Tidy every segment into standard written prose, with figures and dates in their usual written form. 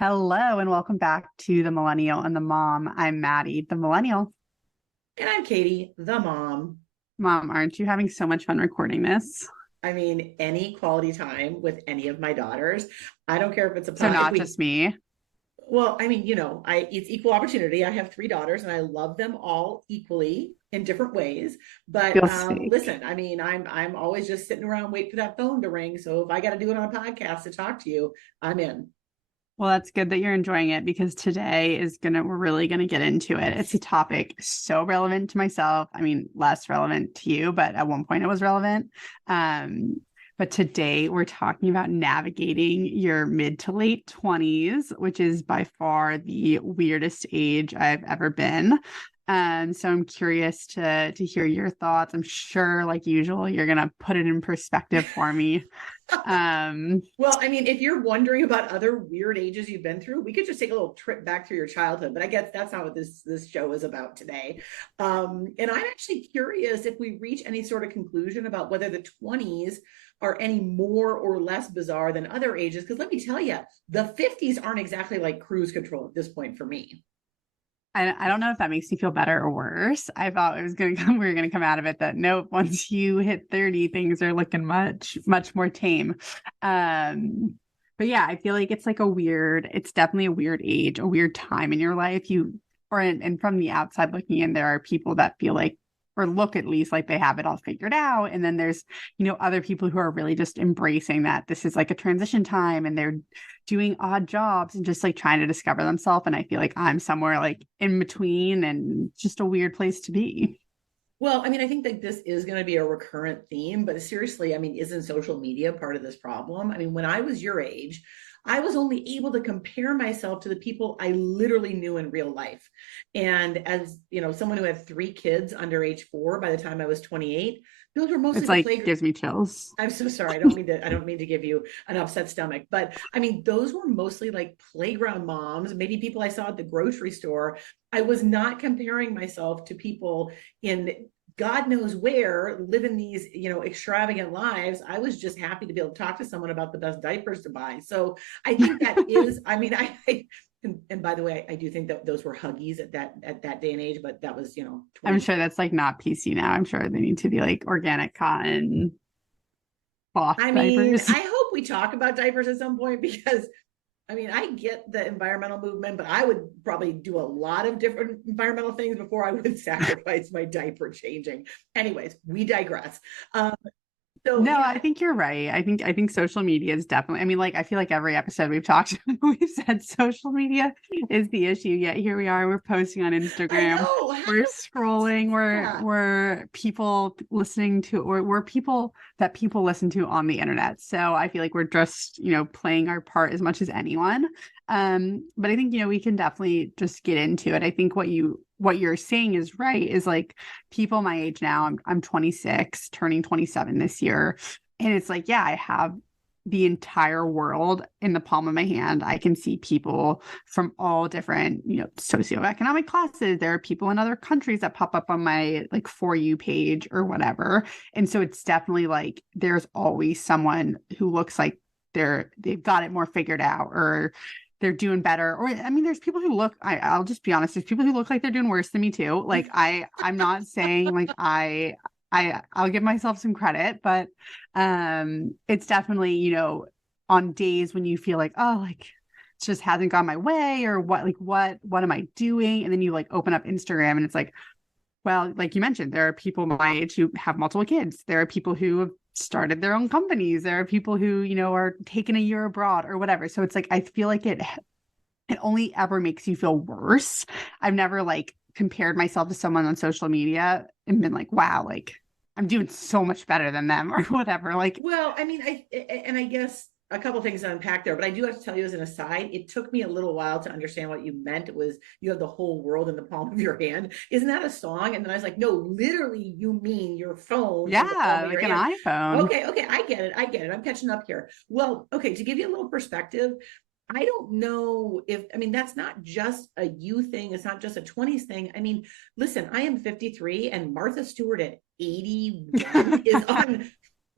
Hello and welcome back to The Millennial and the Mom. I'm Maddie, the Millennial. And I'm Katie, the mom. Mom, aren't you having so much fun recording this? I mean, any quality time with any of my daughters. I don't care if it's a So pod. If not we, just me. well, I mean, it's equal opportunity. I have three daughters, and I love them all equally in different ways. But Feels fake. listen, I mean, I'm always just sitting around waiting for that phone to ring. So if I got to do it on a podcast to talk to you, I'm in. Well, that's good that you're enjoying it because today we're really gonna get into it. It's a topic so relevant to myself. I mean, less relevant to you, but at one point it was relevant. Um, but today we're talking about navigating your mid to late 20s, which is by far the weirdest age I've ever been. So I'm curious to hear your thoughts. I'm sure, like usual, you're gonna put it in perspective for me. Um, Well, I mean, if you're wondering about other weird ages you've been through, we could just take a little trip back through your childhood. But I guess that's not what this show is about today. And I'm actually curious if we reach any sort of conclusion about whether the 20s are any more or less bizarre than other ages. Because let me tell you, the 50s aren't exactly like cruise control at this point for me. I don't know if that makes me feel better or worse. I thought it was going to come, we were going to come out of it that nope, once you hit 30, things are looking much, much more tame. But yeah, I feel like it's definitely a weird age, a weird time in your life. And from the outside looking in, there are people that feel like, or look at least like they have it all figured out. And then there's, other people who are really just embracing that this is like a transition time and they're doing odd jobs and just like trying to discover themselves. And I feel like I'm somewhere like in between and just a weird place to be. Well, I mean, I think that this is going to be a recurrent theme, but seriously, I mean, isn't social media part of this problem? I mean, when I was your age, I was only able to compare myself to the people I literally knew in real life. And as, someone who had three kids under age 4 by the time I was 28, those were mostly It's the like playground. gives me chills. I'm so sorry. I don't mean to give you an upset stomach, but I mean, those were mostly like playground moms, maybe people I saw at the grocery store. I was not comparing myself to people in God knows where living these, extravagant lives. I was just happy to be able to talk to someone about the best diapers to buy. So I think that is, I mean, and by the way, I do think that those were Huggies at that day and age, but that was, I'm 20. sure that's like not PC now. I'm sure they need to be like organic cotton cloth I mean, diapers. I hope we talk about diapers at some point because I mean, I get the environmental movement, but I would probably do a lot of different environmental things before I would sacrifice my diaper changing. Anyways, we digress. Um, so No, yeah, I think you're right. I think social media is definitely, I mean, like I feel like every episode we've talked, we've said social media is the issue. Yet here we are, we're posting on I Instagram, know. How we're scrolling, we're yeah. we're people listening to, or we're people that people listen to on the internet. So I feel like we're just, playing our part as much as anyone. But I think, we can definitely just get into it. I think what you're saying is right, is like people my age now, I'm 26, turning 27 this year. And it's like, yeah, I have the entire world in the palm of my hand. I can see people from all different, socioeconomic classes. There are people in other countries that pop up on my like For You page or whatever. And so it's definitely like there's always someone who looks like they've got it more figured out, or they're doing better. Or I mean, there's people who I'll just be honest, there's people who look like they're doing worse than me too. Like I'm not saying like I'll give myself some credit, but it's definitely, on days when you feel like, oh, like it just hasn't gone my way, or what am I doing? And then you like open up Instagram and it's like, well, like you mentioned, there are people my age who have multiple kids. There are people who have started their own companies. There are people who, are taking a year abroad or whatever. So it's like I feel like it only ever makes you feel worse. I've never like compared myself to someone on social media and been like, wow, like I'm doing so much better than them or whatever. Like, Well, I mean, I guess a couple things to unpack there, but I do have to tell you as an aside, it took me a little while to understand what you meant. It was you have the whole world in the palm of your hand. Isn't that a song? And then I was like, no, literally, you mean your phone in the palm yeah, of your like an hand. iPhone. Okay, I get it. I get it. I'm catching up here. Well, okay, to give you a little perspective, I don't know if, I mean, that's not just a you thing. It's not just a 20s thing. I mean, listen, I am 53 and Martha Stewart at 81 is on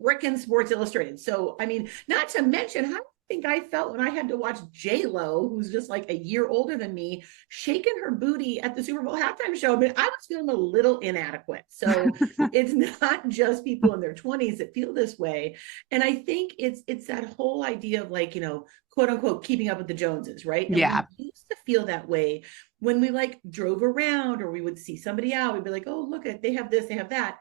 frickin' Sports Illustrated. So, I mean, not to mention, how think I felt when I had to watch J-Lo, who's just like a year older than me, shaking her booty at the Super Bowl halftime show. I mean, I was feeling a little inadequate. So it's not just people in their 20s that feel this way. And I think it's that whole idea of like, quote unquote, keeping up with the Joneses, right? And Yeah. we used to feel that way when we like drove around or we would see somebody out. We'd be like, oh, look at, they have this, they have that.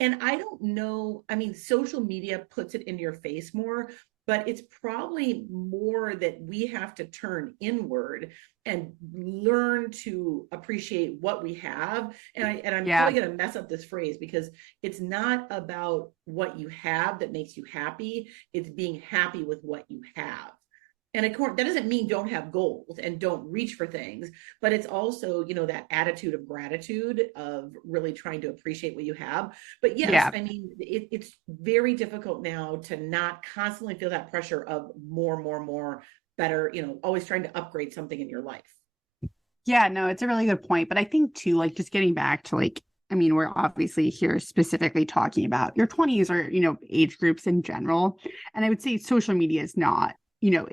And I don't know, I mean, social media puts it in your face more, but it's probably more that we have to turn inward and learn to appreciate what we have. And I'm Yeah. probably going to mess up this phrase because it's not about what you have that makes you happy. It's being happy with what you have. And of course, that doesn't mean don't have goals and don't reach for things, but it's also, that attitude of gratitude of really trying to appreciate what you have. But yes, Yeah. I mean, it's very difficult now to not constantly feel that pressure of more, better, always trying to upgrade something in your life. Yeah, no, it's a really good point. But I think too, like just getting back to like, I mean, we're obviously here specifically talking about your 20s or, age groups in general. And I would say social media is not,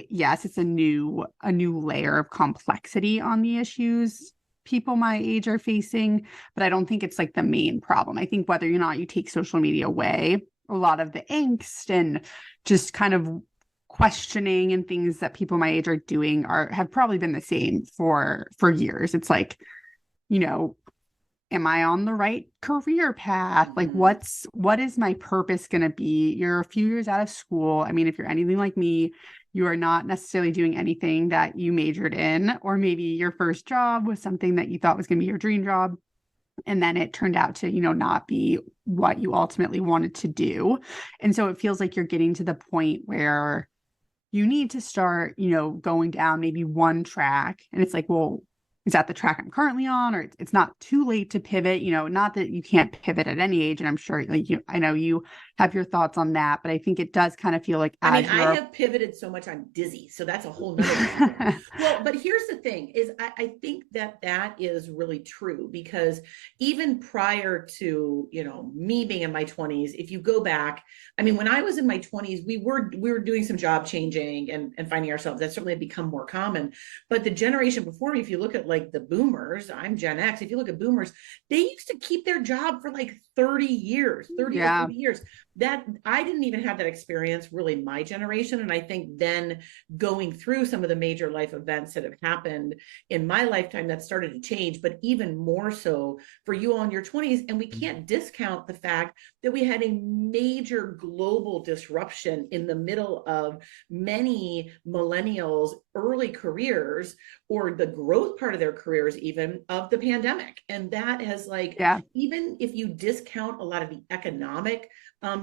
yes, it's a new layer of complexity on the issues people my age are facing, but I don't think it's like the main problem. I think whether or not you take social media away, a lot of the angst and just kind of questioning and things that people my age are doing have probably been the same for years. It's like, you know, am I on the right career path? Like Mm-hmm. what is my purpose going to be? You're a few years out of school. I mean, if you're anything like me, you are not necessarily doing anything that you majored in, or maybe your first job was something that you thought was going to be your dream job. And then it turned out to, not be what you ultimately wanted to do. And so it feels like you're getting to the point where you need to start, going down maybe one track. And it's like, well, is that the track I'm currently on? Or it's not too late to pivot, not that you can't pivot at any age. And I'm sure like I know you have your thoughts on that, but I think it does kind of feel like I mean, as I you're have pivoted so much I'm dizzy. So that's a whole nother problem. Well, but here's the thing is I think that is really true because even prior to, me being in my 20s, if you go back, I mean, when I was in my 20s, we were doing some job changing and finding ourselves. That certainly had become more common. But the generation before me, if you look at like the boomers, I'm Gen X, if you look at boomers, they used to keep their job for like 30 years, 30 or yeah, 40 years. That I didn't even have that experience really my generation. And I think then going through some of the major life events that have happened in my lifetime, that started to change, but even more so for you all in your 20s. And we can't discount the fact that we had a major global disruption in the middle of many millennials' early careers or the growth part of their careers, even of the pandemic. And that has like, yeah, even if you discount a lot of the economic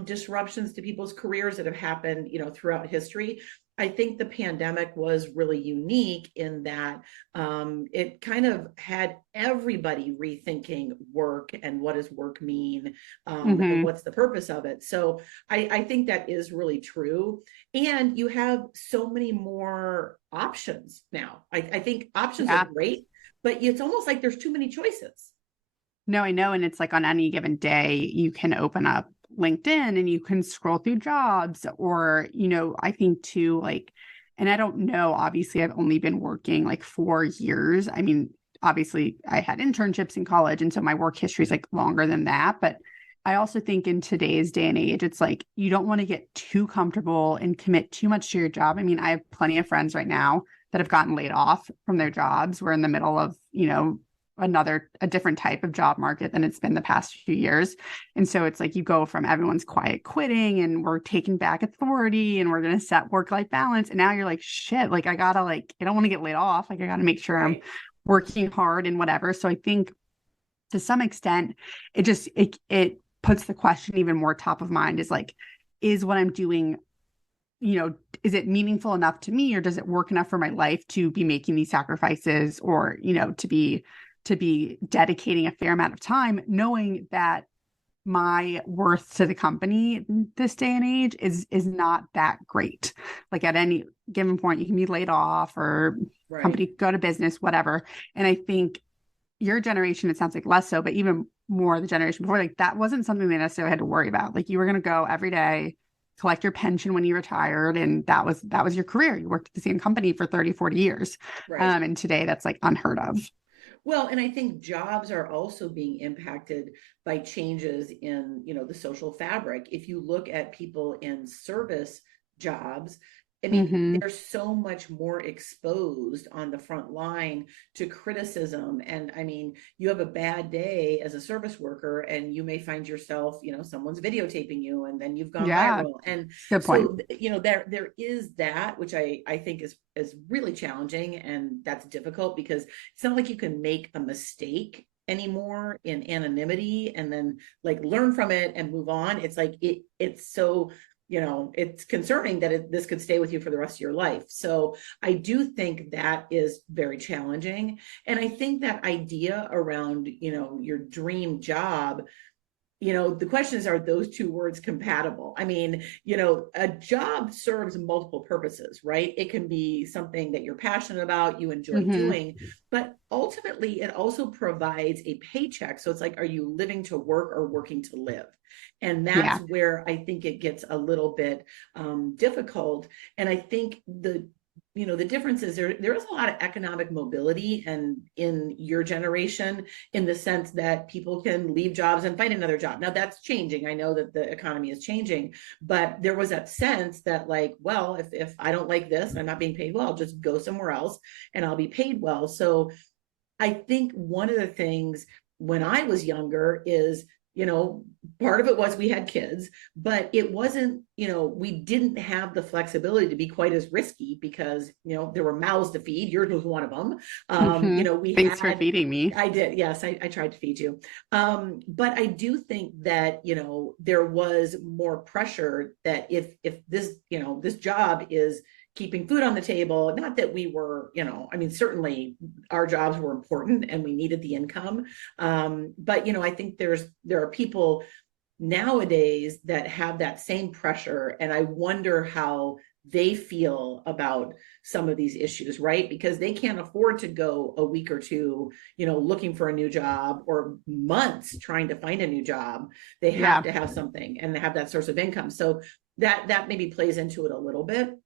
disruptions to people's careers that have happened, throughout history. I think the pandemic was really unique in that it kind of had everybody rethinking work and what does work mean and hmm what's the purpose of it. So I think that is really true. And you have so many more options now. I think options are yeah. great, but it's almost like there's too many choices. No, I know. And it's like on any given day, you can open up LinkedIn and you can scroll through jobs, or, I think too, like, and I don't know, obviously, I've only been working like 4 years. I mean, obviously, I had internships in college. And so my work history is like longer than that. But I also think in today's day and age, it's like you don't want to get too comfortable and commit too much to your job. I mean, I have plenty of friends right now that have gotten laid off from their jobs. We're in the middle of, a different type of job market than it's been the past few years. And so it's like you go from everyone's quiet quitting and we're taking back authority and we're going to set work-life balance. And now you're like, shit, like I gotta I don't want to get laid off. Like I gotta make sure I'm Right. working hard and whatever. So I think to some extent, it puts the question even more top of mind is like, is what I'm doing, is it meaningful enough to me, or does it work enough for my life to be making these sacrifices, or, to be dedicating a fair amount of time, knowing that my worth to the company this day and age is not that great. Like at any given point, you can be laid off or Right. company go to business, whatever. And I think your generation, it sounds like less so, but even more the generation before, like that wasn't something they necessarily had to worry about. Like you were going to go every day, collect your pension when you retired, and that was your career. You worked at the same company for 30, 40 years. Right. And today that's like unheard of. Well, and I think jobs are also being impacted by changes in, the social fabric. If you look at people in service jobs, I mean, Mm-hmm. they're so much more exposed on the front line to criticism. And I mean, you have a bad day as a service worker, and you may find yourself, someone's videotaping you, and then you've gone Yeah, viral. And good point. so, there is that, which I think is really challenging, and that's difficult because it's not like you can make a mistake anymore in anonymity and then like learn from it and move on. It's like it's so, it's concerning that this could stay with you for the rest of your life. So I do think that is very challenging. And I think that idea around, your dream job, the question is, are those two words compatible? I mean, a job serves multiple purposes, right? It can be something that you're passionate about, you enjoy Mm-hmm. doing, but ultimately it also provides a paycheck. So it's like, are you living to work or working to live? And Yeah. that's where I think it gets a little bit difficult. And I think the difference is there is a lot of economic mobility and in your generation, in the sense that people can leave jobs and find another job. Now that's changing. I know that the economy is changing, but there was that sense that like, well, if I don't like this, I'm not being paid well, I'll just go somewhere else and I'll be paid well. So I think one of the things when I was younger is, part of it was we had kids, but it wasn't, we didn't have the flexibility to be quite as risky because, there were mouths to feed. Yours was one of them. Mm-hmm. We Thanks for had, feeding me. I did. Yes, I tried to feed you. But I do think that, there was more pressure that if this, this job is keeping food on the table, not that we were, I mean, certainly our jobs were important and we needed the income. But, I think there are people nowadays that have that same pressure. And I wonder how they feel about some of these issues, right? Because they can't afford to go a week or two, looking for a new job, or months trying to find a new job. They have Yeah. to have something and have that source of income. So that maybe plays into it a little bit.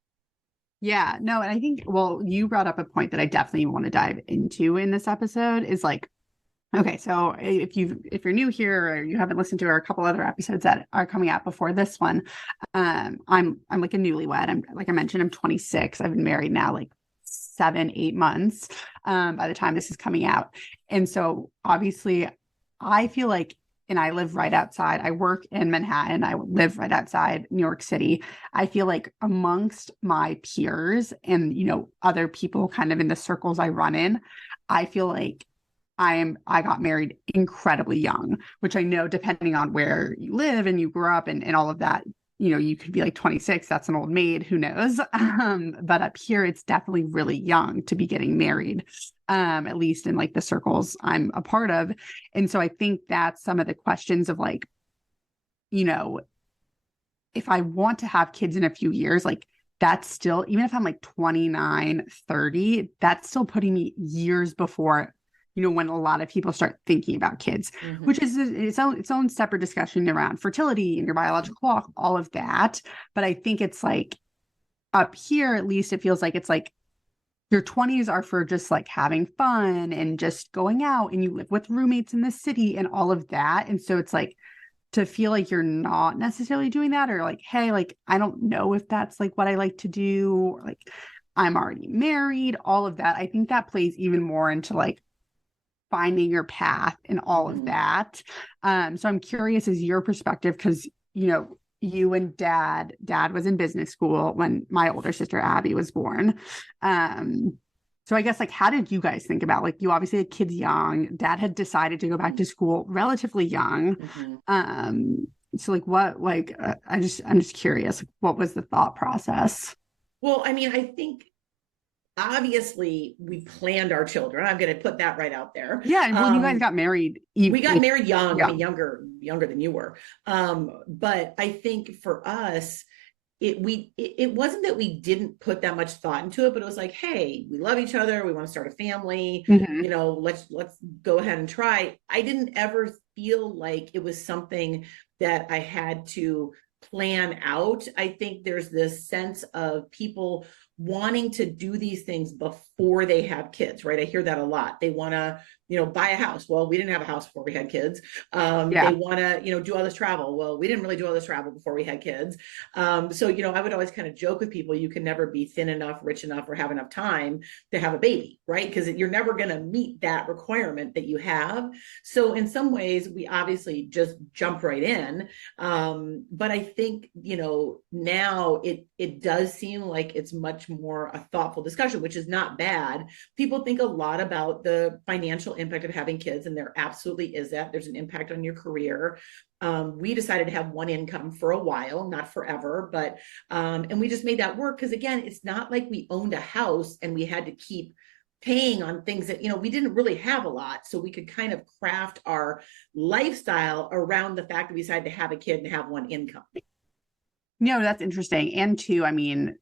Yeah, no, and I think, well, you brought up a point that I definitely want to dive into in this episode is like, okay, so if you're new here or you haven't listened to a couple other episodes that are coming out before this one, I'm like a newlywed. I'm like I mentioned, I'm 26. I've been married now like 7, 8 months by the time this is coming out. And so obviously I feel like, and I live right outside. I work in Manhattan. I live right outside New York City. I feel like amongst my peers and, other people kind of in the circles I run in, I feel like I got married incredibly young, which I know depending on where you live and you grew up and all of that, you could be like 26, that's an old maid, who knows? But up here, it's definitely really young to be getting married, at least in like the circles I'm a part of. And so I think that's some of the questions of like, you know, if I want to have kids in a few years, like that's still, even if I'm like 29, 30, that's still putting me years before, when a lot of people start thinking about kids, which Mm-hmm. is its own separate discussion around fertility and your biological clock, all of that. But I think it's like up here, at least it feels like it's like your 20s are for just like having fun and just going out, and you live with roommates in the city and all of that. And so it's like, to feel like you're not necessarily doing that, or like, hey, like, I don't know if that's like what I like to do, or like, I'm already married, all of that. I think that plays even more into like finding your path and all of Mm-hmm. that. So I'm curious as your perspective, because, you and dad was in business school when my older sister Abby was born. So I guess like, how did you guys think about, like, you obviously had kids young, dad had decided to go back to school relatively young. Mm-hmm. So like what, like, I'm just curious, like, what was the thought process? Well, I mean, I think obviously we planned our children. I'm going to put that right out there. Yeah, well, you guys got married, We got like, married young. I yeah. mean, younger than you were. But I think for us, it wasn't that we didn't put that much thought into it, but it was like, hey, we love each other, we want to start a family, Mhm. let's go ahead and try. I didn't ever feel like it was something that I had to plan out. I think there's this sense of people wanting to do these things before they have kids, right? I hear that a lot. They want to, buy a house. Well, we didn't have a house before we had kids. They Yeah. want to, do all this travel. Well, we didn't really do all this travel before we had kids. So, I would always kind of joke with people, you can never be thin enough, rich enough, or have enough time to have a baby, right? Because you're never going to meet that requirement that you have. So in some ways, we obviously just jump right in. But I think, now it does seem like it's much more a thoughtful discussion, which is not bad. People think a lot about the financial impact of having kids, and there absolutely is that. There's an impact on your career. We decided to have one income for a while, not forever, but and we just made that work because, again, it's not like we owned a house and we had to keep paying on things that we didn't really have a lot, so we could kind of craft our lifestyle around the fact that we decided to have a kid and have one income. That's interesting. And two, I mean,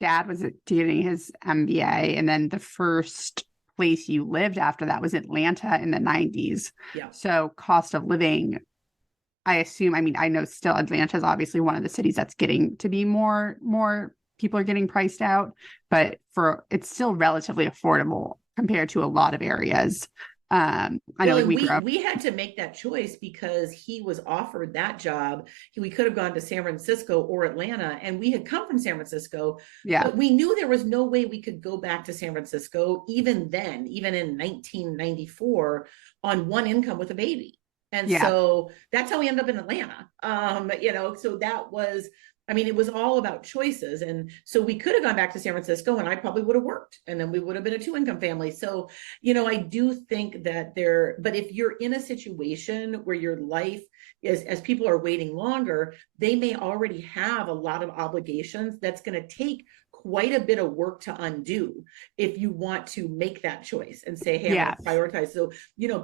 dad was getting his MBA, and then the first place you lived after that was Atlanta in the 90s. Yeah. So cost of living, I assume, I mean, I know still Atlanta is obviously one of the cities that's getting to be more people are getting priced out, but it's still relatively affordable compared to a lot of areas. I know like we had to make that choice because he was offered that job. We could have gone to San Francisco or Atlanta, and we had come from San Francisco. Yeah. But we knew there was no way we could go back to San Francisco, even then, even in 1994, on one income with a baby. And so that's how we ended up in Atlanta. So that was, it was all about choices. And so we could have gone back to San Francisco and I probably would have worked, and then we would have been a 2-income family. So, I do think that but if you're in a situation where your life is, as people are waiting longer, they may already have a lot of obligations that's going to take quite a bit of work to undo if you want to make that choice and say, hey, I'm going to prioritize. So,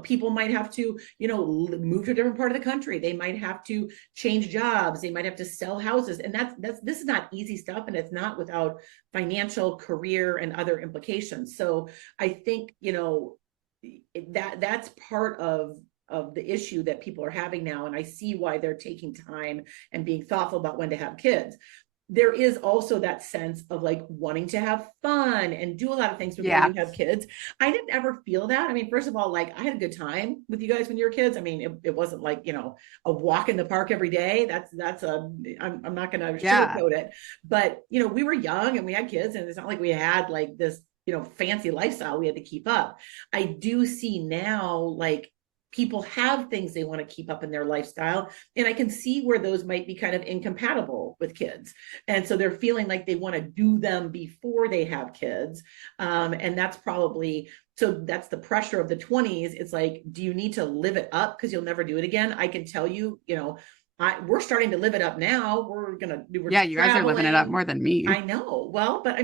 people might have to, move to a different part of the country. They might have to change jobs. They might have to sell houses. And this is not easy stuff. And it's not without financial, career, and other implications. So I think, that's part of the issue that people are having now. And I see why they're taking time and being thoughtful about when to have kids. There is also that sense of like wanting to have fun and do a lot of things before you have kids. I didn't ever feel that. First of all, like I had a good time with you guys when you were kids. It wasn't like, a walk in the park every day. I'm not going to sugarcoat it, but we were young and we had kids, and it's not like we had like this, fancy lifestyle we had to keep up. I do see now, like, people have things they want to keep up in their lifestyle. And I can see where those might be kind of incompatible with kids. And so they're feeling like they want to do them before they have kids. And that's that's the pressure of the 20s. It's like, do you need to live it up because you'll never do it again? I can tell you, we're starting to live it up now. We're you guys are living it up more than me. I know. Well, but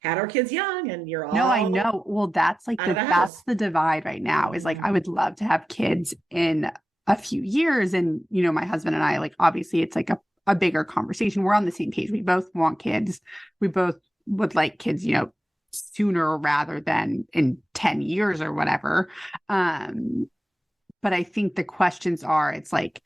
had our kids young, and you're all. No, I know. Well, that's like that's the divide right now, is like, I would love to have kids in a few years. And, my husband and I, like, obviously it's like a bigger conversation. We're on the same page. We both want kids. We both would like kids, sooner rather than in 10 years or whatever. But I think the questions are, it's like,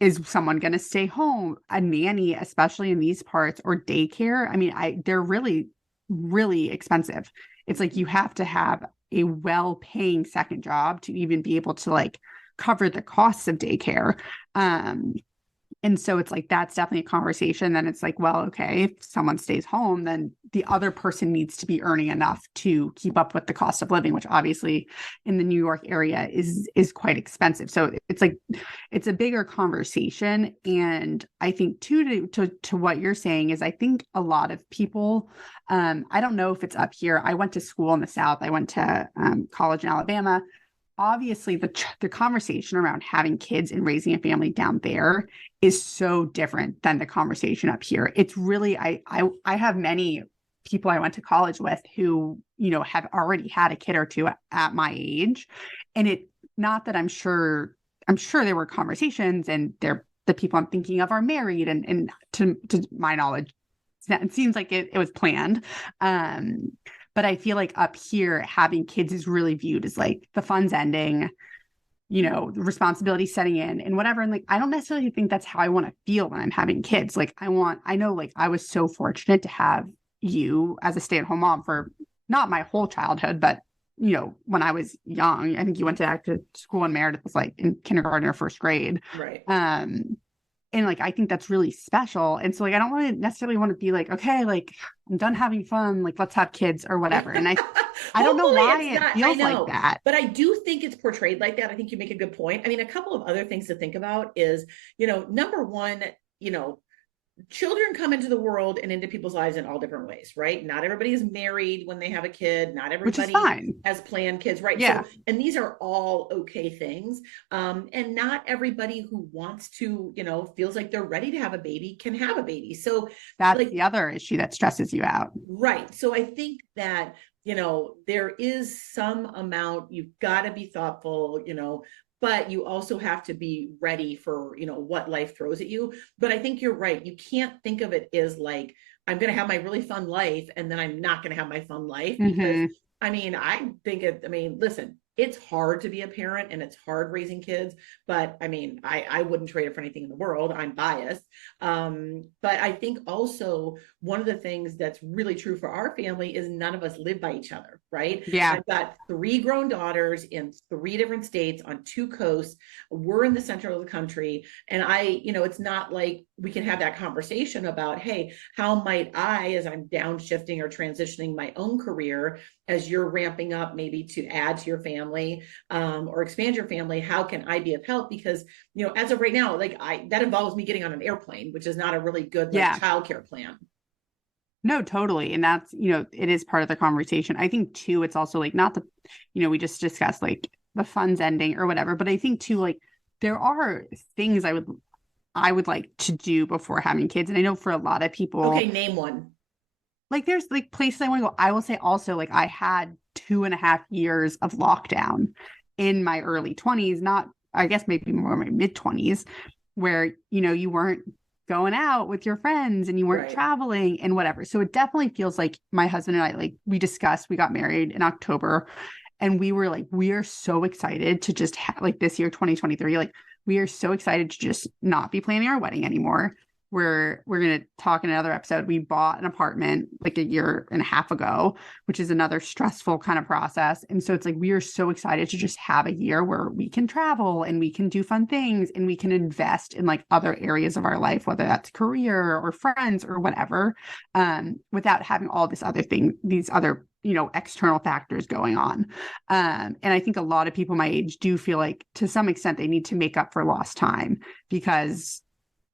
is someone going to stay home, a nanny, especially in these parts, or daycare? They're really, really expensive. It's like you have to have a well-paying second job to even be able to like cover the costs of daycare. And so it's like, that's definitely a conversation. Then it's like, well, okay, if someone stays home, then the other person needs to be earning enough to keep up with the cost of living, which obviously in the New York area is quite expensive. So it's like, it's a bigger conversation. And I think too, to what you're saying is, I think a lot of people, I don't know if it's up here. I went to school in the South. I went to college in Alabama. Obviously, the conversation around having kids and raising a family down there is so different than the conversation up here. It's really, I have many people I went to college with who, have already had a kid or two at my age. And not that I'm sure there were conversations, and the people I'm thinking of are married, and to my knowledge, it seems like it was planned. But I feel like up here, having kids is really viewed as like, the fun's ending. responsibility setting in and whatever. And like, I don't necessarily think that's how I want to feel when I'm having kids. Like I know like I was so fortunate to have you as a stay-at-home mom for not my whole childhood, but when I was young. I think you went to active school and Meredith was like in kindergarten or first grade. Right. And like I think that's really special. And so like I don't really necessarily want to be like, okay, like I'm done having fun, like let's have kids or whatever. And I don't know Hopefully why it's it not, I feels like know, that. but I do think it's portrayed like that. I think you make a good point. I mean, a couple of other things to think about is, number one, children come into the world and into people's lives in all different ways, right? Not everybody is married when they have a kid. Not Which is everybody fine. has planned kids, right? Yeah. So, and these are all okay things. And not everybody who wants to, feels like they're ready to have a baby can have a baby. So That's like, the other issue that stresses you out. right. So I think that, there is some amount, you've got to be thoughtful, but you also have to be ready for, what life throws at you. But I think you're right. You can't think of it as like, I'm going to have my really fun life and then I'm not going to have my fun life because listen, it's hard to be a parent and it's hard raising kids, but I wouldn't trade it for anything in the world. I'm biased. But I think also one of the things that's really true for our family is none of us live by each other, right? Yeah. I've got 3 grown daughters in 3 different states on 2 coasts. We're in the center of the country. And it's not like we can have that conversation about, hey, how might I, as I'm downshifting or transitioning my own career, as you're ramping up maybe to add to your family or expand your family, how can I be of help? Because, as of right now, like that involves me getting on an airplane, which is not a really good childcare plan. No, totally. And that's, it is part of the conversation. I think too, it's also like not the, we just discussed like the funds ending or whatever, but I think too, like there are things I would like to do before having kids. And I know for a lot of people. Okay, name one. Like there's like places I want to go. I will say also like I had 2.5 years of lockdown in my early 20s, not I guess maybe more my mid 20s, where you weren't going out with your friends and you weren't traveling and whatever. So it definitely feels like my husband and I, like we discussed, we got married in October and we were like, we are so excited to just like this year, 2023, like we are so excited to just not be planning our wedding anymore. We're going to talk in another episode. We bought an apartment like 1.5 years ago, which is another stressful kind of process. And so it's like, we are so excited to just have a year where we can travel and we can do fun things and we can invest in like other areas of our life, whether that's career or friends or whatever, without having all this other thing, these other, external factors going on. And I think a lot of people my age do feel like to some extent they need to make up for lost time because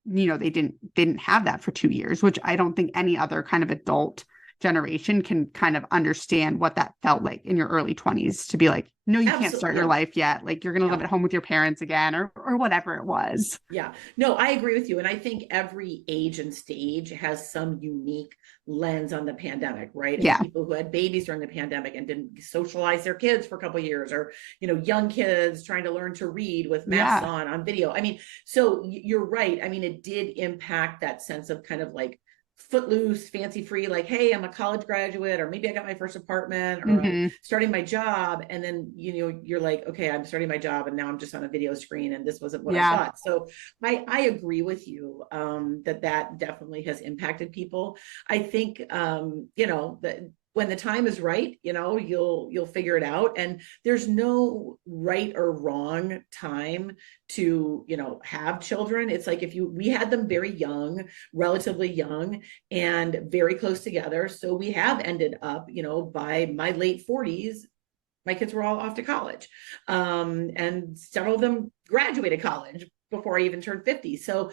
they didn't have that for 2 years, which I don't think any other kind of adult generation can kind of understand what that felt like in your early 20s to be like, no, you can't start your life yet. Like you're going to live at home with your parents again or whatever it was. Yeah, no, I agree with you. And I think every age and stage has some unique lens on the pandemic, right? And people who had babies during the pandemic and didn't socialize their kids for a couple of years, or young kids trying to learn to read with masks on video. So you're right. It did impact that sense of kind of like footloose, fancy free, like, hey, I'm a college graduate, or maybe I got my first apartment, or I'm starting my job. And then, you're like, okay, I'm starting my job and now I'm just on a video screen and this wasn't what I thought. So I agree with you that definitely has impacted people. I think, that when the time is right, you'll figure it out. And there's no right or wrong time to, have children. It's like we had them very young, relatively young, and very close together. So we have ended up, by my late 40s, my kids were all off to college. And several of them graduated college before I even turned 50. So,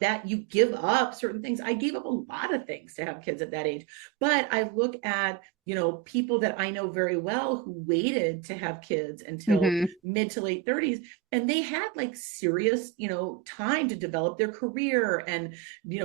that you give up certain things. I gave up a lot of things to have kids at that age, but I look at, people that I know very well who waited to have kids until mid to late 30s, and they had like serious, time to develop their career and,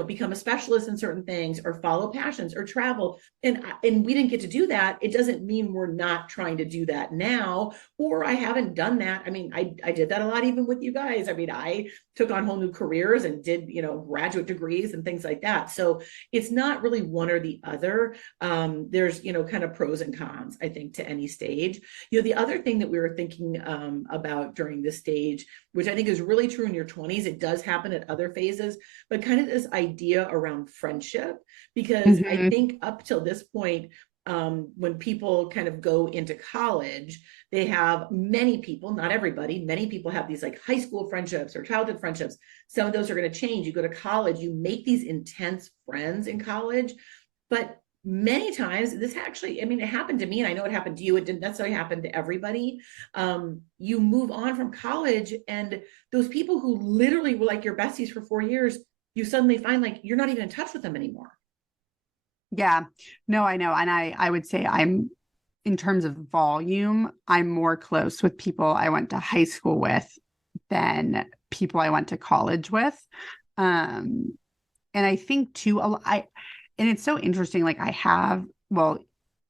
become a specialist in certain things or follow passions or travel. And we didn't get to do that. It doesn't mean we're not trying to do that now, or I haven't done that. I did that a lot, even with you guys. I took on whole new careers and did, graduate degrees and things like that. So it's not really one or the other. There's, kind of pros and cons, I think, to any stage. The other thing that we were thinking about during this stage, which I think is really true in your 20s, it does happen at other phases, but kind of this idea around friendship, because I Mhm. think up till this point, when people kind of go into college, they have many people, not everybody, many people have these like high school friendships or childhood friendships. Some of those are going to change. You go to college, you make these intense friends in college, but many times this actually, I mean, it happened to me, and I know it happened to you. It didn't necessarily happen to everybody. You move on from college, and those people who literally were like your besties for 4 years, you suddenly find like you're not even in touch with them anymore. Yeah, no, I know. And I would say I'm, in terms of volume, I'm more close with people I went to high school with than people I went to college with. Um, and I think too, and it's so interesting. Like I have, well,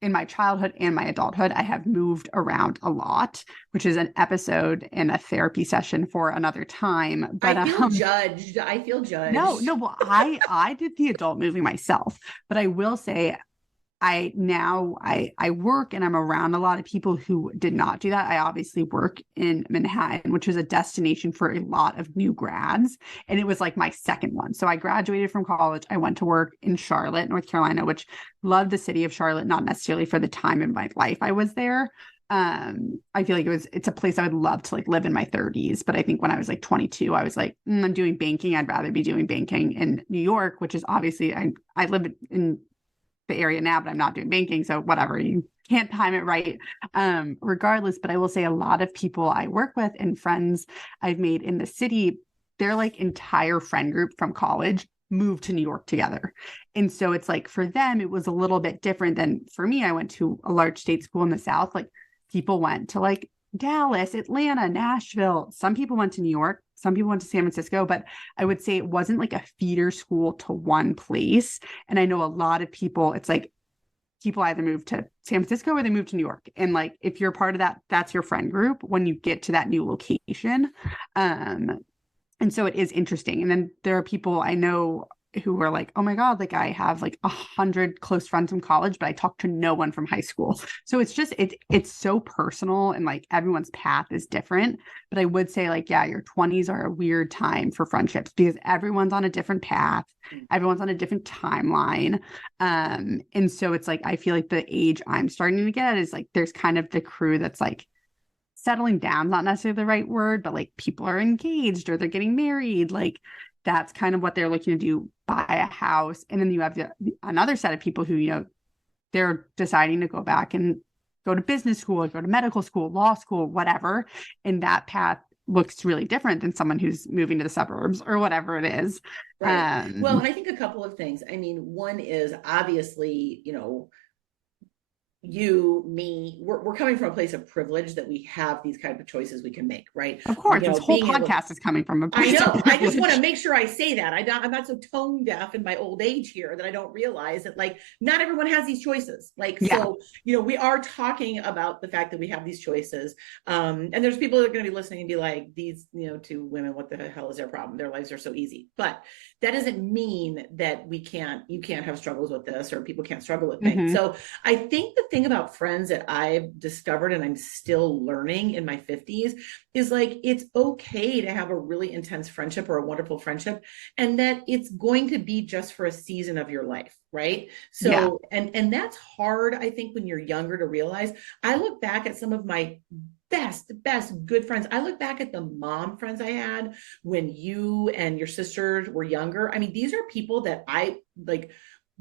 in my childhood and my adulthood, I have moved around a lot, which is an episode in a therapy session for another time. But I feel judged. I feel no, judged. no, well, I did the adult moving myself, but I will say I work and I'm around a lot of people who did not do that. I obviously work in Manhattan, which is a destination for a lot of new grads, and it was like my second one. So I graduated from college. I went to work in Charlotte, North Carolina, which loved the city of Charlotte, not necessarily for the time in my life I was there. I feel like it's a place I would love to like live in my 30s, but I think when I was like 22, I was like, I'm doing banking. I'd rather be doing banking in New York, which is obviously I live in the area now, but I'm not doing banking. So whatever, you can't time it right. Regardless, but I will say a lot of people I work with and friends I've made in the city, their like entire friend group from college moved to New York together. And so it's like for them, it was a little bit different than for me. I went to a large state school in the South. Like people went to like Dallas, Atlanta, Nashville. Some people went to New York. Some people went to San Francisco, but I would say it wasn't like a feeder school to one place. And I know a lot of people, it's like people either move to San Francisco or they move to New York. And like if you're part of that, that's your friend group when you get to that new location. Um, and so it is interesting. And then there are people I know who were like, oh my God, like I have like 100 close friends from college, but I talk to no one from high school. So it's just it's so personal and like everyone's path is different. But I would say like, yeah, your 20s are a weird time for friendships because everyone's on a different path, everyone's on a different timeline. And so it's like I feel like the age I'm starting to get is like there's kind of the crew that's like settling down, not necessarily the right word, but like people are engaged or they're getting married. Like that's kind of what they're looking to do, buy a house. And then you have another set of people who, they're deciding to go back and go to business school or go to medical school, law school, whatever. And that path looks really different than someone who's moving to the suburbs or whatever it is. Right. Well, and I think a couple of things. I mean, one is obviously, you, me, we're coming from a place of privilege that we have these kind of choices we can make, right? Of course, this whole Being able, podcast is coming from a I place of know. I just want to privilege. make sure I say that. I'm not so tone deaf in my old age here that I don't realize that, like, not everyone has these choices. Like, Yeah. so, we are talking about the fact that we have these choices. And there's people that are going to be listening and be like, these, two women, what the hell is their problem? Their lives are so easy. But that doesn't mean that you can't have struggles with this or people can't struggle with things. Mm-hmm. So I think the thing about friends that I've discovered and I'm still learning in my 50s is like it's okay to have a really intense friendship or a wonderful friendship, and that it's going to be just for a season of your life, right? Yeah. So and that's hard, I think, when you're younger to realize. I look back at some of my best good friends. I look back at the mom friends I had when you and your sisters were younger. I mean, these are people that I like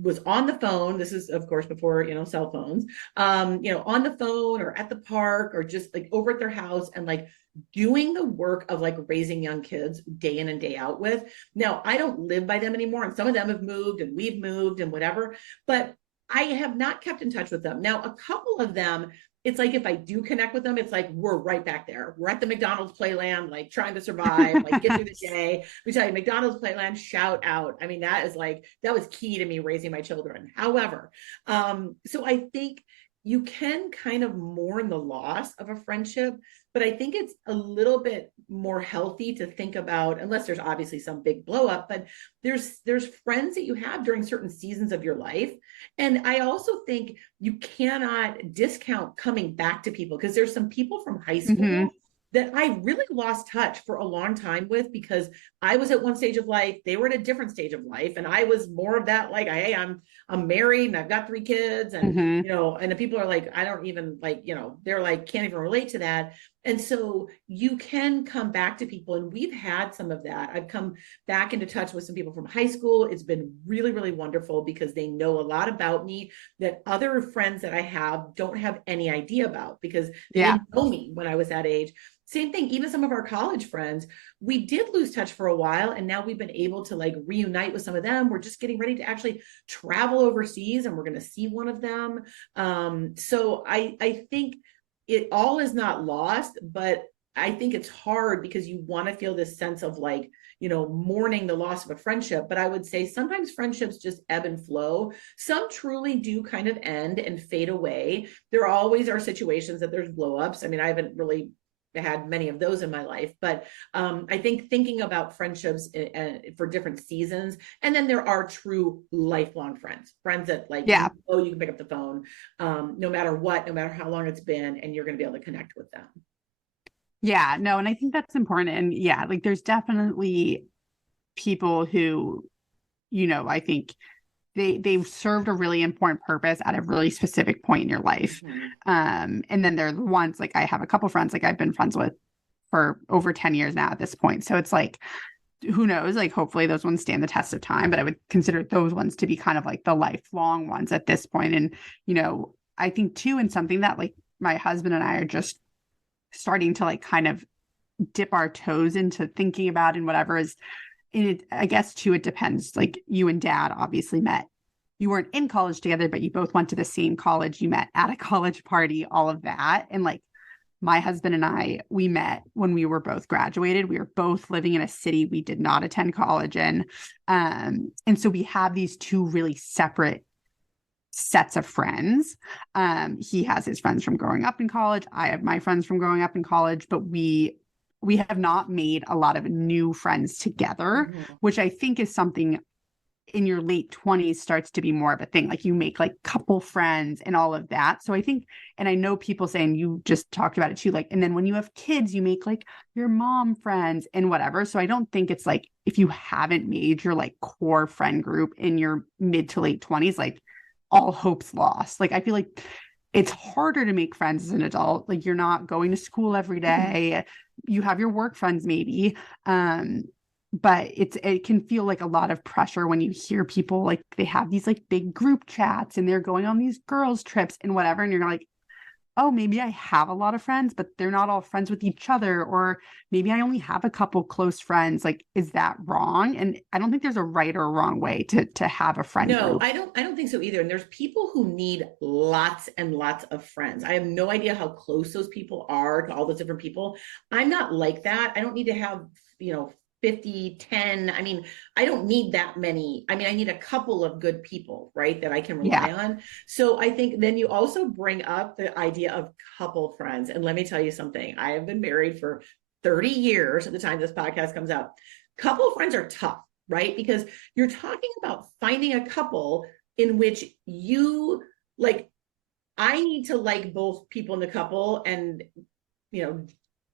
was on the phone. This is of course before cell phones. On the phone or at the park or just like over at their house and like doing the work of like raising young kids day in and day out with. Now I don't live by them anymore, and some of them have moved and we've moved and whatever, but I have not kept in touch with them. Now a couple of them, it's like if I do connect with them, it's like we're right back there. We're at the McDonald's playland, like trying to survive, like get through the day. We tell you, McDonald's playland, shout out. I mean, that was key to me raising my children. However, so I think you can kind of mourn the loss of a friendship but I think it's a little bit more healthy to think about, unless there's obviously some big blow up, but there's friends that you have during certain seasons of your life. And I also think you cannot discount coming back to people, because there's some people from high Hmm. school that I really lost touch for a long time with, because I was at one stage of life, they were at a different stage of life, and I was more of that, like, hey, I'm married and I've got 3 kids, and Hmm. and the people are like, I don't even, like, they're like, can't even relate to that. And so you can come back to people, and we've had some of that. I've come back into touch with some people from high school. It's been really, really wonderful, because they know a lot about me that other friends that I have don't have any idea about, because they Yeah. didn't know me when I was that age. Same thing, even some of our college friends, we did lose touch for a while, and now we've been able to like reunite with some of them. We're just getting ready to actually travel overseas, and we're going to see one of them. So I think it all is not lost, but I think it's hard, because you want to feel this sense of like, mourning the loss of a friendship. But I would say sometimes friendships just ebb and flow. Some truly do kind of end and fade away. There always are situations that there's blowups. I mean, I haven't really had many of those in my life, but I think thinking about friendships for different seasons, and then there are true lifelong friends that, like, Yeah. you can pick up the phone, no matter what, no matter how long it's been, and you're going to be able to connect with them. Yeah. No, and I think that's important. And yeah, like there's definitely people who, I think they've served a really important purpose at a really specific point in your life. Mm-hmm. And then there are the ones, like I have a couple friends like I've been friends with for over 10 years now at this point. So it's like, who knows? Like hopefully those ones stand the test of time, but I would consider those ones to be kind of like the lifelong ones at this point. And, I think too, and something that like my husband and I are just starting to like kind of dip our toes into thinking about and whatever is, and I guess too, it depends. Like you and dad obviously met. You weren't in college together, but you both went to the same college. You met at a college party, all of that. And like my husband and I, we met when we were both graduated. We were both living in a city we did not attend college in. And so we have these two really separate sets of friends. He has his friends from growing up in college. I have my friends from growing up in college, but we have not made a lot of new friends together, Mm-hmm. which I think is something in your late 20s starts to be more of a thing. Like you make like couple friends and all of that. So I think, and I know people saying you just talked about it too, like, and then when you have kids, you make like your mom friends and whatever. So I don't think it's like if you haven't made your like core friend group in your mid to late 20s, like all hope's lost. Like I feel like it's harder to make friends as an adult. Like you're not going to school every day. You have your work friends maybe. But it can feel like a lot of pressure when you hear people like they have these like big group chats and they're going on these girls trips and whatever, and you're like, oh, maybe I have a lot of friends, but they're not all friends with each other, or maybe I only have a couple close friends. Like, is that wrong? And I don't think there's a right or wrong way to have a friend No, group. I don't think so either. And there's people who need lots and lots of friends. I have no idea how close those people are to all those different people. I'm not like that. I don't need to have, 50, 10. I mean, I don't need that many. I mean, I need a couple of good people, right, that I can Yeah. rely on. So I think then you also bring up the idea of couple friends. And let me tell you something. I have been married for 30 years at the time this podcast comes out. Couple friends are tough, right? Because you're talking about finding a couple in which you like, I need to like both people in the couple, and you know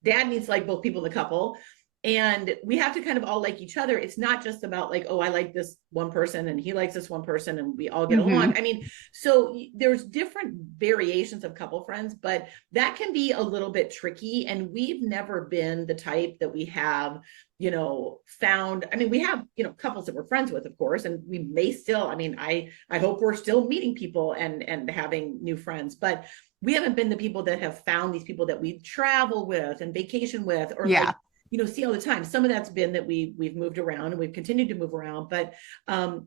dad needs to like both people in the couple, and we have to kind of all like each other. It's not just about like, oh, I like this one person and he likes this one person and we all get along. Hmm. I mean, so there's different variations of couple friends, but that can be a little bit tricky, and we've never been the type that we have found. I mean, we have couples that we're friends with, of course, and we may still, I mean, I hope we're still meeting people and having new friends, but we haven't been the people that have found these people that we travel with and vacation with, or like Yeah. see all the time. Some of that's been that we've moved around and we've continued to move around, but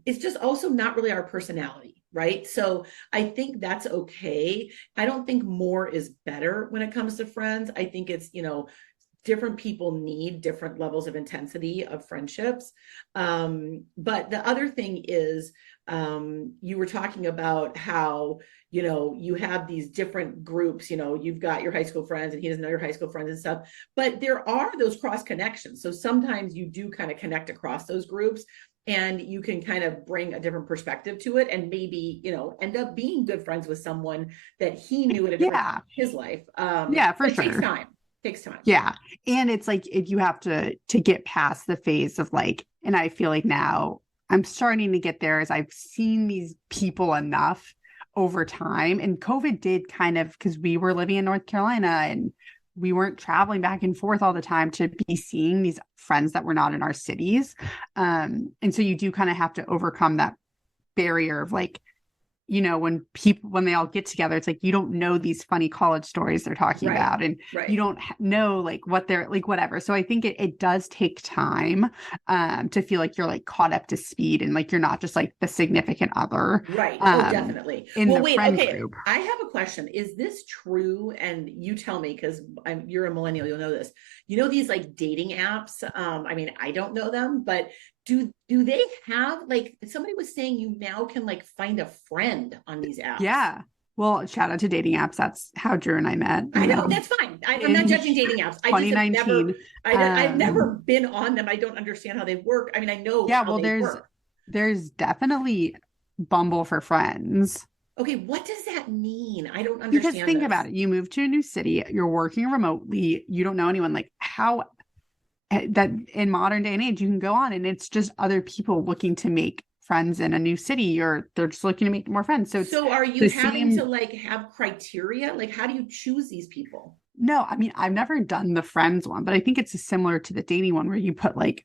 it's just also not really our personality, right? So I think that's okay. I don't think more is better when it comes to friends. I think it's different people need different levels of intensity of friendships. But the other thing is, you were talking about how you have these different groups, you've got your high school friends and he doesn't know your high school friends and stuff, but there are those cross connections. So sometimes you do kind of connect across those groups, and you can kind of bring a different perspective to it, and maybe, end up being good friends with someone that he knew at a different Yeah. time in his life. Yeah, for But it sure. takes time. Yeah. And it's like if you have to get past the phase of like, and I feel like now I'm starting to get there as I've seen these people enough over time. And COVID did kind of, because we were living in North Carolina and we weren't traveling back and forth all the time to be seeing these friends that were not in our cities. And so you do kind of have to overcome that barrier of like, when they all get together, it's like you don't know these funny college stories they're talking Right. about, and Right. you don't know like what they're like, whatever. So I think it does take time to feel like you're like caught up to speed, and like you're not just like the significant other Right. Oh, definitely. in Well, the wait. friend Okay. group. I have a question. Is this true? And you tell me, because you're a millennial, you'll know this. These like dating apps. I mean, I don't know them, but do they have, like, somebody was saying you now can like find a friend on these apps? Yeah. Well, shout out to dating apps. That's how Drew and I met, I know, that's fine. I'm not in judging dating apps. I just have never, 2019. I've never Um, been on them. I don't understand how they work. I mean, I know yeah, how well, they there's work. there's definitely Bumble for friends. Okay, what does that mean? I don't Because understand think about this. it, you move to a new city, you're working remotely, you don't know anyone. Like how that in modern day and age, you can go on and it's just other people looking to make friends in a new city, or they're just looking to make more friends. So it's So are you the having to same. like have criteria? Like, how do you choose these people? No, I mean, I've never done the friends one, but I think it's similar to the dating one where you put like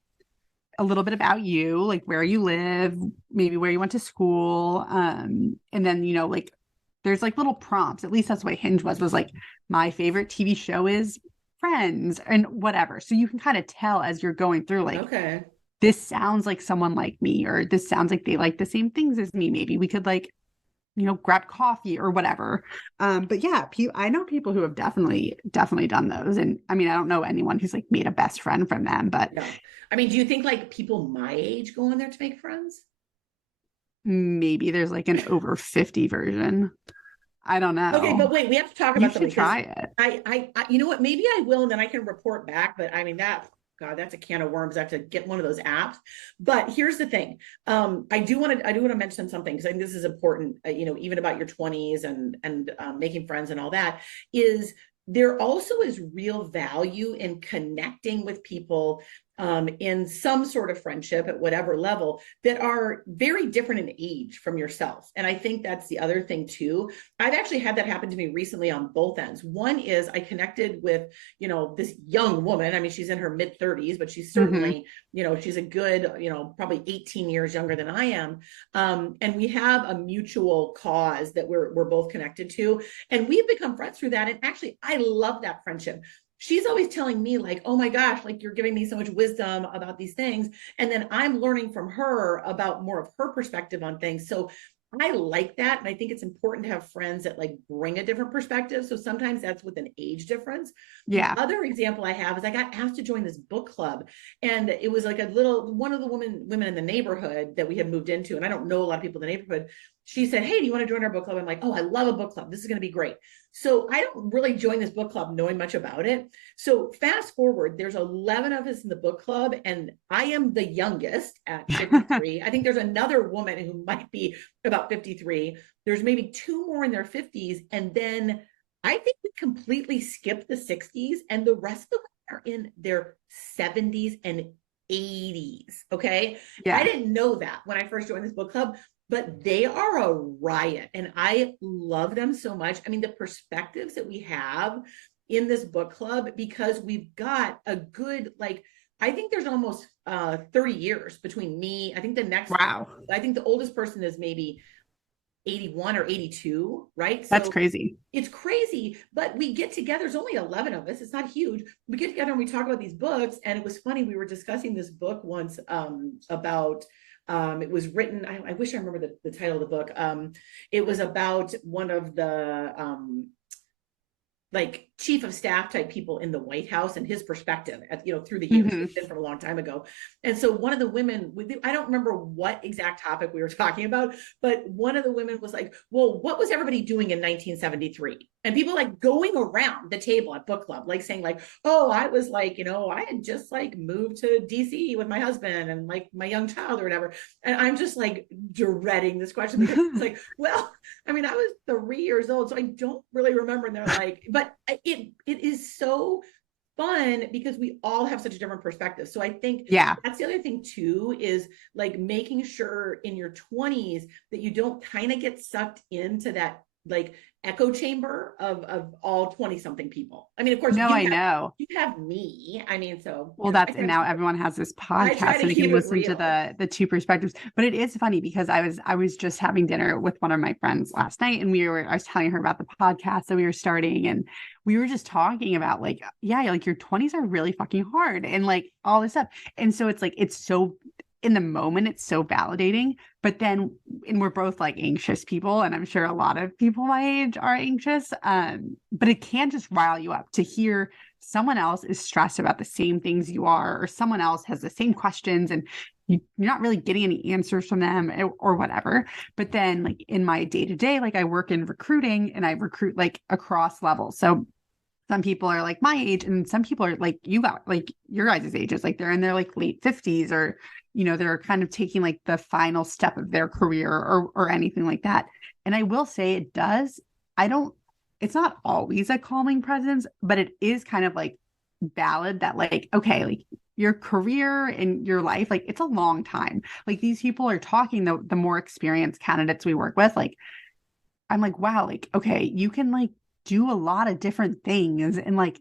a little bit about you, like where you live, maybe where you went to school. And then, like there's like little prompts. At least that's what Hinge was like, my favorite TV show is Friends and whatever. So you can kind of tell as you're going through, like, Okay. this sounds like someone like me, or this sounds like they like the same things as me. Maybe we could like, grab coffee or whatever. But yeah, I know people who have definitely done those. And I mean, I don't know anyone who's like made a best friend from them, but Yeah. I mean, do you think like people my age go on there to make friends? maybe there's like an over 50 version. I don't Okay, know. but wait, we have to talk You about should something, because try it. you know what? Maybe I will, and then I can report back. But I mean, God, that's a can of worms. I have to get one of those apps. But here's the thing. I do want to mention something, because I think this is important. Even about your 20s and making friends and all that, is there also is real value in connecting with people in some sort of friendship at whatever level, that are very different in age from yourself. And I think that's the other thing too. I've actually had that happen to me recently on both ends. One is I connected with, this young woman. I mean, she's in her mid 30s, but she's Hmm. certainly, she's a good, probably 18 years younger than I am. And we have a mutual cause that we're both connected to. And we've become friends through that. And actually, I love that friendship. She's always telling me like, oh my gosh, like you're giving me so much wisdom about these things. And then I'm learning from her about more of her perspective on things. So I like that. And I think it's important to have friends that like bring a different perspective. So sometimes that's with an age difference. The Yeah. other example I have is I got asked to join this book club, and it was like one of the women in the neighborhood that we had moved into. And I don't know a lot of people in the neighborhood. She said, hey, do you want to join our book club? I'm like, oh, I love a book club. This is going to be great. So I don't really join this book club knowing much about it. So fast forward, there's 11 of us in the book club, and I am the youngest at 53. I think there's another woman who might be about 53. There's maybe two more in their 50s. And then I think we completely skipped the 60s, and the rest of them are in their 70s and 80s. Okay. I Yeah. didn't know that when I first joined this book club, but they are a riot, and I love them so much. I mean, the perspectives that we have in this book club, because we've got a good, like, I think there's almost 30 years between me. Wow. I think the oldest person is maybe 81 or 82, right? That's So crazy. it's crazy, but we get together. There's only 11 of us. It's not huge. We get together and we talk about these books. And it was funny. We were discussing this book once about, it was written, I wish I remember the title of the book. It was about one of the like chief of staff type people in the White House and his perspective at, through the years. Mm-hmm. It's been from a long time ago. And so one of the women, I don't remember what exact topic we were talking about, but one of the women was like, well, what was everybody doing in 1973? And people like going around the table at book club, like saying like, oh, I was like, I had just like moved to DC with my husband and like my young child or whatever. And I'm just like dreading this question because it's like, well, I mean, I was 3 years old, so I don't really remember. And they're like, but it is so fun because we all have such a different perspective. So I think Yeah. that's the other thing too, is like making sure in your 20s that you don't kind of get sucked into that like echo chamber of all 20 something people. I mean, of course No, I know. you have me. I mean, so Well, and now everyone has this I try podcast to and you keep can it listen to real. the two perspectives. But it is funny because I was just having dinner with one of my friends last night and I was telling her about the podcast that we were starting and we were just talking about like, yeah, like your 20s are really fucking hard and like all this stuff. And so it's like it's so in the moment, it's so validating. But then and we're both like anxious people, and I'm sure a lot of people my age are anxious. But it can just rile you up to hear someone else is stressed about the same things you are, or someone else has the same questions and you're not really getting any answers from them or whatever. But then like in my day to day, like I work in recruiting and I recruit like across levels. So some people are like my age and some people are like you got like your guys' ages, like they're in their like late 50s or, they're kind of taking like the final step of their career or anything like that. And I will say it does. It's not always a calming presence, but it is kind of like valid that like, okay, like your career and your life, like it's a long time. Like these people are talking, the more experienced candidates we work with, like I'm like, wow, like, okay, you can like do a lot of different things and like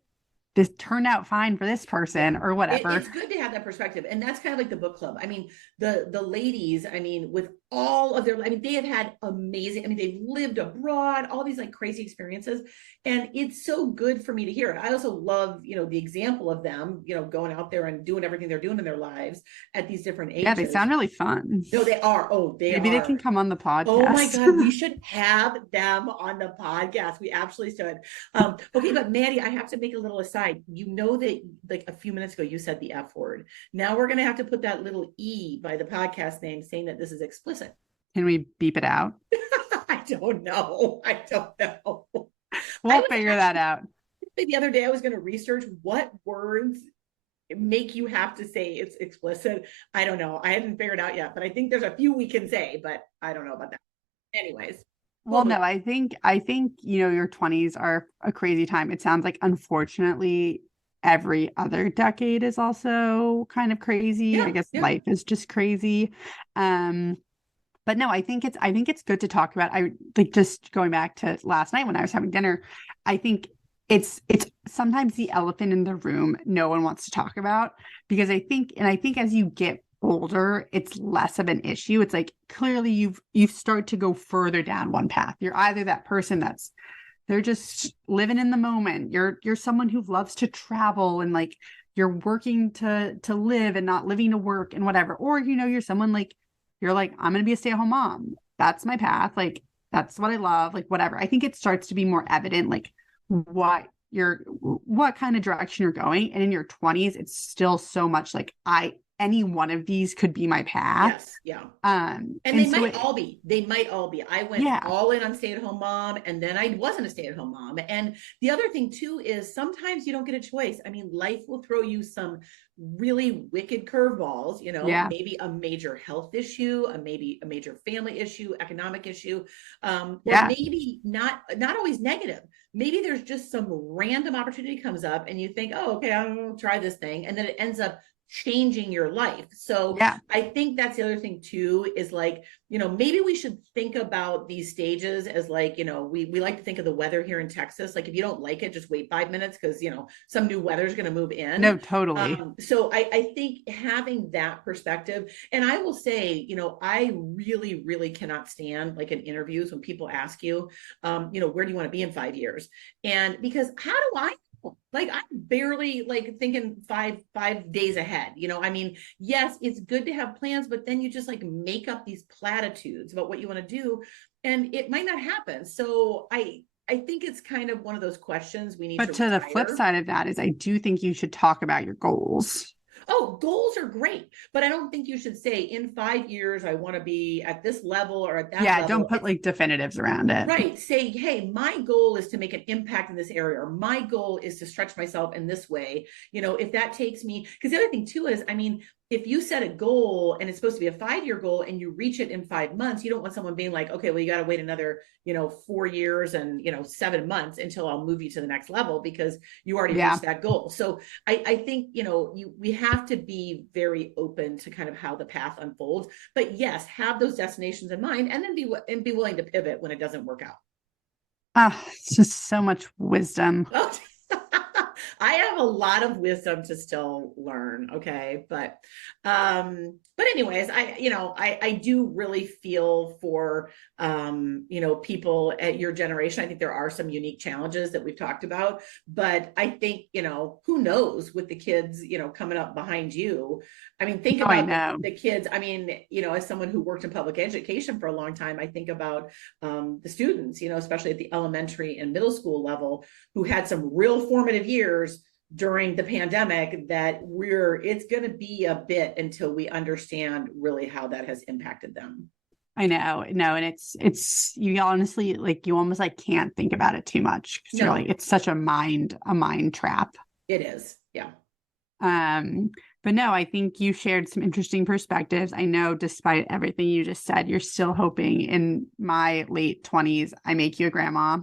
this turned out fine for this person or whatever. It's good to have that perspective, and that's kind of like the book club. I mean, the ladies, I mean, with all of their, I mean, they have had amazing, I mean, they've lived abroad, all these like crazy experiences, and it's so good for me to hear. I also love, the example of them, going out there and doing everything they're doing in their lives at these different Yeah, they ages. sound really fun. No, they are. Oh, they Maybe they are. can come on the Oh my podcast. God, we should have them on the podcast. We absolutely should. Okay, but Maddie, I have to make a little aside. You know that like a few minutes ago you said the F word. Now we're gonna have to put that little E by the podcast name saying that this is explicit. Can we beep it out? I don't know. I don't know. We'll figure that out. The other day I was gonna research what words make you have to say it's explicit. I don't know. I haven't figured out yet, but I think there's a few we can say, but I don't know about that. Anyways. Well, no, I think, your 20s are a crazy time. It sounds like, unfortunately, every other decade is also kind of crazy. Yeah, I guess life is just crazy. But no, I think it's good to talk about. I like just going back to last night when I was having dinner, I think it's sometimes the elephant in the room no one wants to talk about because I think as you get older, it's less of an issue. It's like clearly you start to go further down one path. You're either that person they're just living in the moment. You're someone who loves to travel and like you're working to live and not living to work and whatever. Or you're someone like you're like I'm going to be a stay-at-home mom. That's my path. Like that's what I love, like whatever. I think it starts to be more evident like what kind of direction you're going. And in your 20s, it's still so much like any one of these could be my path. Yes, yeah. And they so might all be. They might all be. I went yeah. all in on stay-at-home mom, and then I wasn't a stay-at-home mom. And the other thing too is sometimes you don't get a choice. I mean, life will throw you some really wicked curveballs, maybe a major health issue, maybe a major family issue, economic issue, or maybe not always negative. Maybe there's just some random opportunity comes up and you think, oh, okay, I'm gonna try this thing. And then it ends up changing your life. So I think that's the other thing too, is like, maybe we should think about these stages as like, we like to think of the weather here in Texas. Like if you don't like it, just wait 5 minutes because, some new weather is going to move in. No, totally. So I think having that perspective, and I will say, I really, really cannot stand like in interviews when people ask you, where do you want to be in 5 years? And because how do I like I'm barely like thinking five days ahead. I mean, yes, it's good to have plans, but then you just like make up these platitudes about what you want to do and it might not happen. So I I think it's kind of one of those questions we need But to to the flip retire. side of that is I do think you should talk about your goals. Oh, goals are great, but I don't think you should say in 5 years, I want to be at this level or at that Yeah, don't level. put It's like definitives around it. right. Say, hey, my goal is to make an impact in this area, or my goal is to stretch myself in this way. If that takes me, because the other thing too is, I mean, if you set a goal and it's supposed to be a 5 year goal and you reach it in 5 months, you don't want someone being like, okay, well, you got to wait another, 4 years and, 7 months until I'll move you to the next level because you already Yeah, reached that goal. So I think, we have to be very open to kind of how the path unfolds. But yes, have those destinations in mind and then be willing to pivot when it doesn't work out. it's just so much wisdom. Oh, I have a lot of wisdom to still learn. Okay. But anyways, I do really feel for, people at your generation. I think there are some unique challenges that we've talked about, but I think, who knows with the kids, coming up behind you. I mean, think Oh, I about know. the kids. I mean, as someone who worked in public education for a long time, I think about the students, especially at the elementary and middle school level, who had some real formative years during the pandemic that it's going to be a bit until we understand really how that has impacted them. I know. No, and it's you honestly like you almost like can't think about it too much because you're like No, it's such a mind trap. it is. Yeah. Um, but no, I think you shared some interesting perspectives. I know despite everything you just said, you're still hoping in my late 20s I make you a grandma.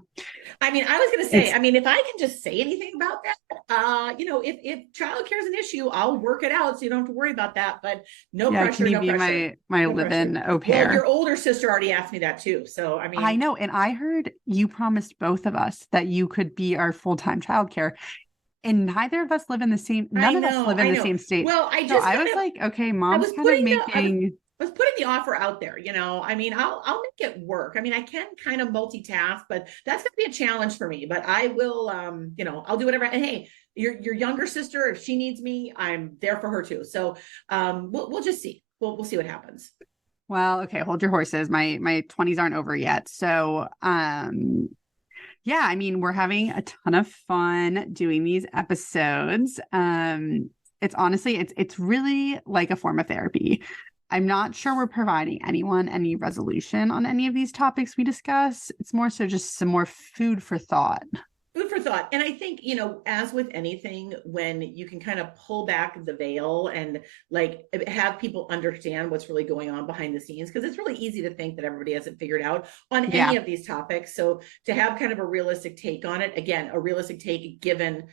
I mean, I was going to say, It's I mean, if I can just say anything about that, if childcare is an issue, I'll work it out so you don't have to worry about that. But no yeah, can pressure, you no be pressure, my no pressure. live-in au Well, pair? your older sister already asked me that too. So, I I mean, know, and I heard you promised both of us that you could be our full-time childcare. And I none of us know, live in I the know. same state. Well, So I was like, okay, I mom's was kind of putting the making, I was putting the offer out there. I mean, I'll make it work. I mean, I can kind of multitask, but that's going to be a challenge for me. But I will, I'll do whatever. And hey, your younger sister, if she needs me, I'm there for her too. So we'll just see. We'll see what happens. well, okay, hold your horses. My 20s aren't over yet. So yeah, I mean, we're having a ton of fun doing these episodes. It's honestly, it's really like a form of therapy. I'm not sure we're providing anyone any resolution on any of these topics we discuss. It's more so just some more food for thought. Food for thought. And I think, as with anything, when you can kind of pull back the veil and like have people understand what's really going on behind the scenes, because it's really easy to think that everybody has it figured out on Yeah, any of these topics. So to have kind of a realistic take on it, again, a realistic take given,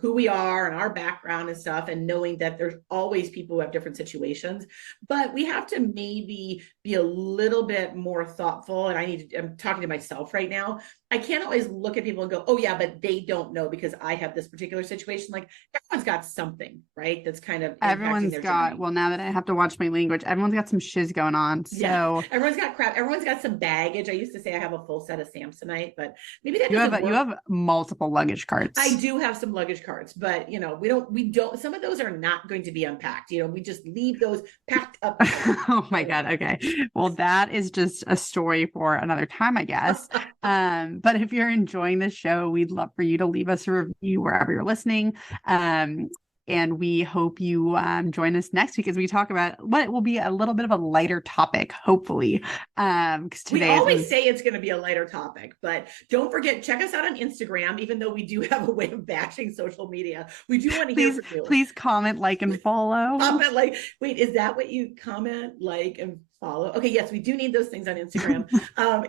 who we are and our background and stuff, and knowing that there's always people who have different situations, but we have to maybe be a little bit more thoughtful. And I'm talking to myself right now. I can't always look at people and go, oh yeah, but they don't know because I have this particular situation. Like everyone's got something, right? That's kind of impacting everyone's their got, journey. well, now that I have to watch my language, everyone's got some shiz going on. Yeah. So Everyone's got crap. Everyone's got some baggage. I used to say I have a full set of Samsonite, but maybe that doesn't you work. have multiple luggage I carts. do have some luggage carts, but we don't, some of those are not going to be unpacked. We just leave those packed up tight. Oh my So God. Okay. Well, that is just a story for another time, I guess. But if you're enjoying the show, we'd love for you to leave us a review wherever you're listening. Um, and we hope you join us next week as we talk about what will be a little bit of a lighter topic, hopefully. Because we today's always was say it's going to be a lighter topic, but don't forget, check us out on Instagram. Even though we do have a way of bashing social media, we do want to hear please, from you. please comment, like, and follow. Comment, like, wait, is that what you comment, like, and follow? Okay, yes, we do need those things on Instagram.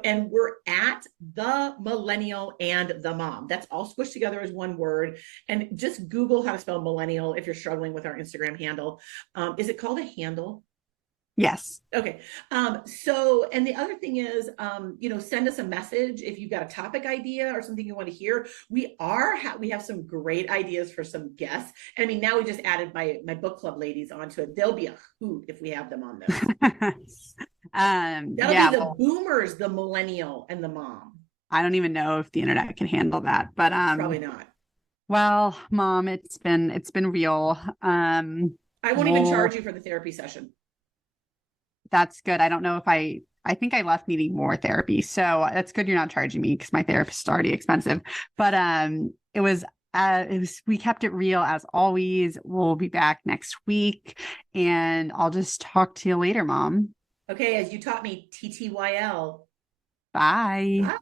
And we're at the millennial and the mom. That's all squished together as one word. And just Google how to spell millennial if you're struggling with our Instagram handle. Is it called a handle? Yes. Okay. And the other thing is, send us a message if you've got a topic idea or something you want to hear. We have some great ideas for some guests. And I mean, now we just added my book club ladies onto it. They'll be a hoot if we have them on this. That'll be Yeah, the well, boomers, the millennial, and the mom. I don't even know if the internet can handle that, but Probably not. well, mom, it's been real. I won't even Well, charge you for the therapy session. that's good. I don't know if I I think I left needing more therapy. So that's good you're not charging me because my therapist is already expensive. But we kept it real as always. We'll be back next week and I'll just talk to you later, Mom. Okay, as you taught me, TTYL. Bye. Bye.